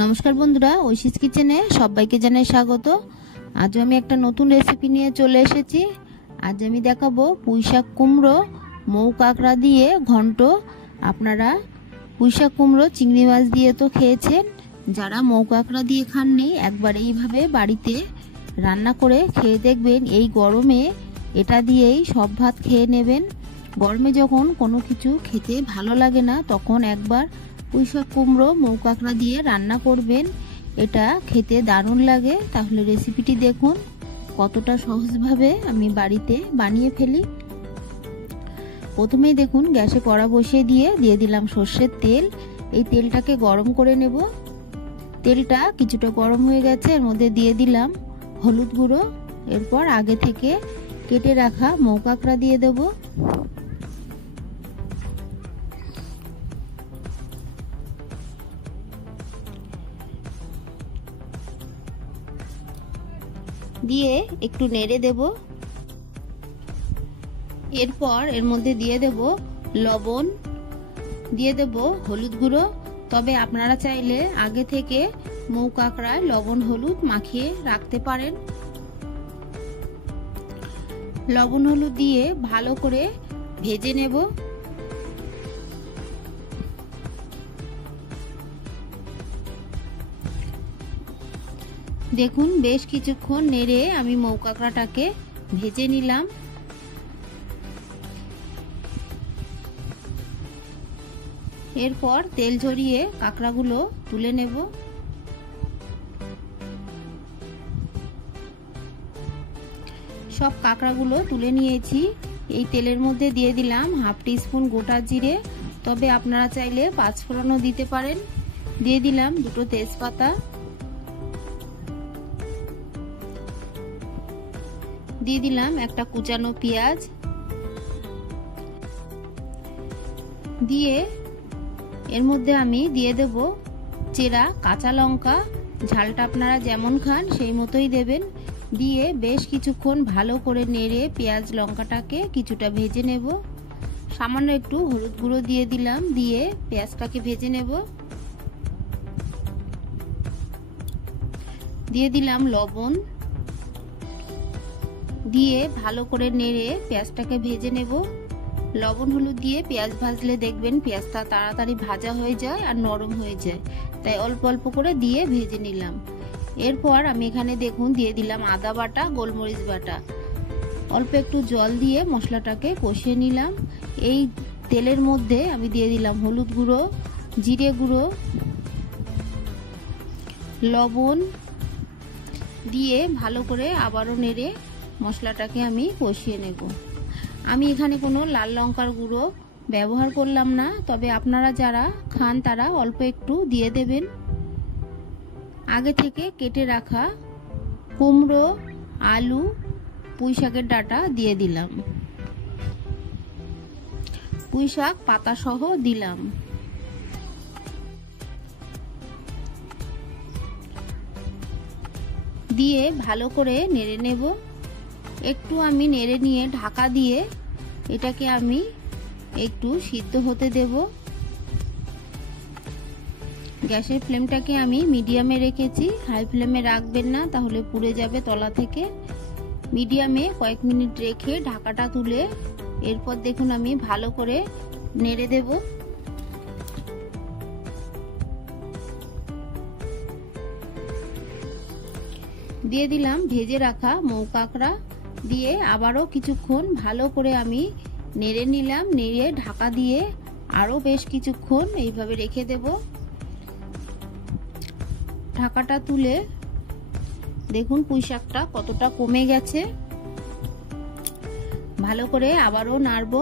নমস্কার বন্ধুরা, ঐশীস কিচেনে সবাইকে জানাই স্বাগত। আজ আমি একটা নতুন রেসিপি নিয়ে চলে এসেছি। আজ আমি দেখাবো পুঁইশাক কুমড়ো মৌ কাঁকড়া দিয়ে ঘন্ট। আপনারা পুঁইশাক কুমড়ো চিংড়ি মাছ দিয়ে তো খেয়েছেন, যারা মৌ কাঁকড়া দিয়ে খাননি একবার এইভাবে বাড়িতে রান্না করে খেয়ে দেখবেন। এই গরমে এটা দিয়েই সব ভাত খেয়ে নেবেন। গরমে যখন কোনো কিছু খেতে ভালো লাগে না, তখন একবার পুঁইশাক কুমড়ো মৌ কাঁকড়া দিয়ে রান্না করবেন, এটা খেতে দারুণ লাগে। তাহলে রেসিপিটি দেখুন কতটা সহজভাবে আমি বাড়িতে বানিয়ে ফেলি। প্রথমেই দেখুন গ্যাসে কড়া বসিয়ে দিয়ে দিলাম সর্ষের তেল। এই তেলটাকে গরম করে নেব। তেলটা কিছুটা গরম হয়ে গেছে, এর মধ্যে দিয়ে দিলাম হলুদ গুঁড়ো। এরপর আগে থেকে কেটে রাখা মৌ কাঁকড়া দিয়ে দেব। দিয়ে একটু নেড়ে দেব। এরপর এর মধ্যে দিয়ে দেব লবণ, দিয়ে দেব হলুদ গুঁড়ো। তবে আপনারা চাইলে আগে থেকে মৌ কাঁকড়ায় লবণ হলুদ মাখিয়ে রাখতে পারেন। লবণ হলুদ দিয়ে ভালো করে ভেজে নেব। দেখুন বেশ কিছুক্ষণ নেড়ে আমি মৌ কাঁকড়াটাকে ভেজে নিলাম। এরপর তেল ঝরিয়ে কাঁকড়াগুলো তুলে নেব। সব কাঁকড়াগুলো তুলে নিয়েছি। এই তেলের মধ্যে দিয়ে দিলাম হাফ টিস্পুন গোটা জিরে, তবে আপনারা চাইলে 5 ফোড়নও দিতে পারেন। দিয়ে দিলাম 2 তেজপাতা, দিয়ে দিলাম একটা কুচানো পেঁয়াজ, দিয়ে এর মধ্যে আমি দিয়ে দেব চেরা কাঁচা লঙ্কা। ঝালটা আপনারা যেমন খান সেই মতোই দেবেন। দিয়ে বেশ কিছুক্ষণ ভালো করে নেড়ে পেঁয়াজ লঙ্কাটাকে কিছুটা ভেজে নেব। সামান্য একটু হলুদ গুঁড়ো দিয়ে দিলাম, দিয়ে পেঁয়াজটাকে ভেজে নেব। দিয়ে দিলাম লবণ, দিয়ে ভালো করে নেড়ে পেঁয়াজটাকে ভেজে নেব। লবণ হলুদ দিয়ে পেঁয়াজ ভাজলে দেখবেন পেঁয়াজটা তাড়াতাড়ি ভাজা হয়ে যায় আর নরম হয়ে যায়, তাই অল্প অল্প করে দিয়ে ভেজে নিলাম। এরপর আমি এখানে দেখুন দিয়ে দিলাম আদা বাটা, গোলমরিচ বাটা। অল্প একটু জল দিয়ে মশলাটাকে কষিয়ে নিলাম। এই তেলের মধ্যে আমি দিয়ে দিলাম হলুদ গুঁড়ো, জিরে গুঁড়ো, লবণ, দিয়ে ভালো করে আবারও নেড়ে মশলাটাকে আমি কষিয়ে নেব। আমি এখানে কোনো লাল লঙ্কার গুঁড়ো ব্যবহার করলাম না, তবে আপনারা যারা খান তারা অল্প একটু দিয়ে দেবেন। আগে থেকে কেটে রাখা কুমড়ো, আলু, পুঁইশাকের ডাঁটা দিয়ে দিলাম। পুঁইশাক পাতা সহ দিলাম। দিয়ে ভালো করে নেড়ে নেব। একটু আমি নেড়ে নিয়ে ঢাকা দিয়ে এটাকে আমি একটু সিদ্ধ হতে দেব। গ্যাসের ফ্লেমটাকে আমি মিডিয়ামে রেখেছি, হাই ফ্লেমে রাখবেন না, তাহলে পুড়ে যাবে তলা থেকে। মিডিয়ামে কয়েক মিনিট রেখে ঢাকাটা তুলে এরপর দেখুন আমি ভালো করে নেড়ে দেব। দিয়ে দিলাম ভেজে রাখা মৌ কাঁকড়া, দিয়ে আবারও কিছুক্ষণ ভালো করে আমি নেড়ে নিলাম। নেড়ে ঢাকা দিয়ে আরও বেশ কিছুক্ষণ এইভাবে রেখে দেব। ঢাকাটা তুলে দেখুন পুঁইশাকটা কতটা কমে গেছে। ভালো করে আবারও নাড়ব।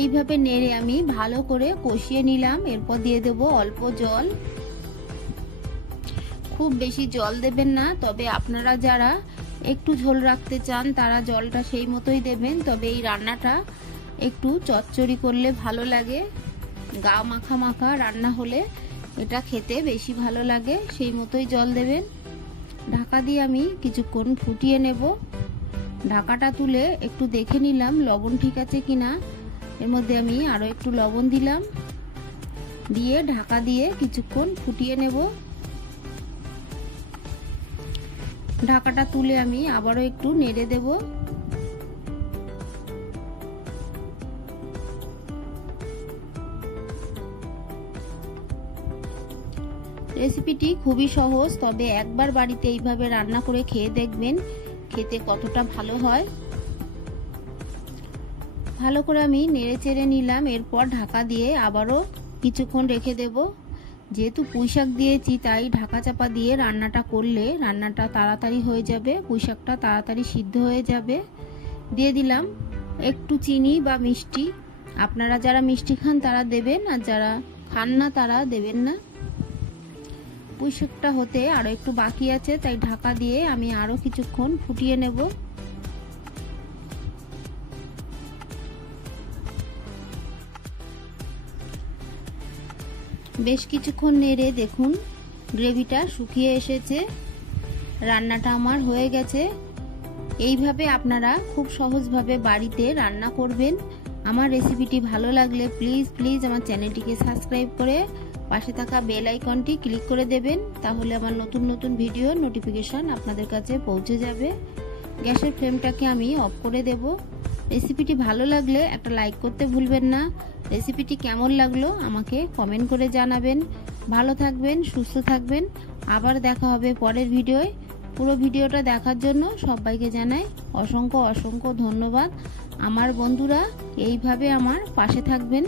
এইভাবে নেড়ে আমি ভালো করে কষিয়ে নিলাম। এরপর দিয়ে দেব অল্প জল। খুব বেশি জল দেবেন না, তবে আপনারা যারা একটু ঝোল রাখতে চান তারা জলটা সেই মতোই দেবেন। তবে এই রান্নাটা একটু চচ্চড়ি করলে ভালো লাগে, গা মাখা মাখা রান্না হলে এটা খেতে বেশি ভালো লাগে, সেই মতোই জল দেবেন। ঢাকা দিয়ে আমি কিছুক্ষণ ফুটিয়ে নেব। ঢাকাটা তুলে একটু দেখে নিলাম লবণ ঠিক আছে কিনা। এর মধ্যে আমি আরো একটু লবণ দিলাম, দিয়ে ঢাকা দিয়ে কিছুক্ষণ ফুটিয়ে নেব। ঢাকাটা তুলে আমি আবারও একটু নেড়ে দেব। রেসিপিটি খুবই সহজ, তবে একবার বাড়িতে এইভাবে রান্না করে খেয়ে দেখবেন খেতে কতটা ভালো হয়। ভালো করে আমি নেড়ে চেড়ে নিলাম। এরপর ঢাকা দিয়ে আবারও কিছুক্ষণ রেখে দেব। যেহেতু পুঁইশাক দিয়েছি তাই ঢাকা চাপা দিয়ে রান্নাটা করলে রান্নাটা তাড়াতাড়ি হয়ে যাবে, পুঁইশাকটা তাড়াতাড়ি সিদ্ধ হয়ে যাবে। দিয়ে দিলাম একটু চিনি বা মিষ্টি। আপনারা যারা মিষ্টি খান তারা দেবেন, আর যারা খান না তারা দেবেন না। পুঁইশাকটা হতে আরো একটু বাকি আছে, তাই ঢাকা দিয়ে আমি আরো কিছুক্ষণ ফুটিয়ে নেব। বেশ কিছুক্ষণ নেড়ে দেখুন গ্রেভিটা শুকিয়ে এসেছে, রান্নাটা আমার হয়ে গেছে। এইভাবে আপনারা খুব সহজভাবে বাড়িতে রান্না করবেন। আমার রেসিপিটি ভালো লাগলে প্লিজ আমার চ্যানেলটিকে সাবস্ক্রাইব করে পাশে থাকা বেল আইকনটি ক্লিক করে দেবেন, তাহলে আমার নতুন ভিডিও নোটিফিকেশন আপনাদের কাছে পৌঁছে যাবে। গ্যাসের ফ্লেমটাকে আমি অফ করে দেব। রেসিপিটি ভালো লাগলে একটা লাইক করতে ভুলবেন না। রেসিপিটি কেমন লাগলো আমাকে কমেন্ট করে জানাবেন। ভালো থাকবেন, সুস্থ থাকবেন। আবার দেখা হবে পরের ভিডিওয়। পুরো ভিডিওটা দেখার জন্য সবাইকে জানাই অসংখ্য ধন্যবাদ। আমার বন্ধুরা এইভাবে আমার পাশে থাকবেন।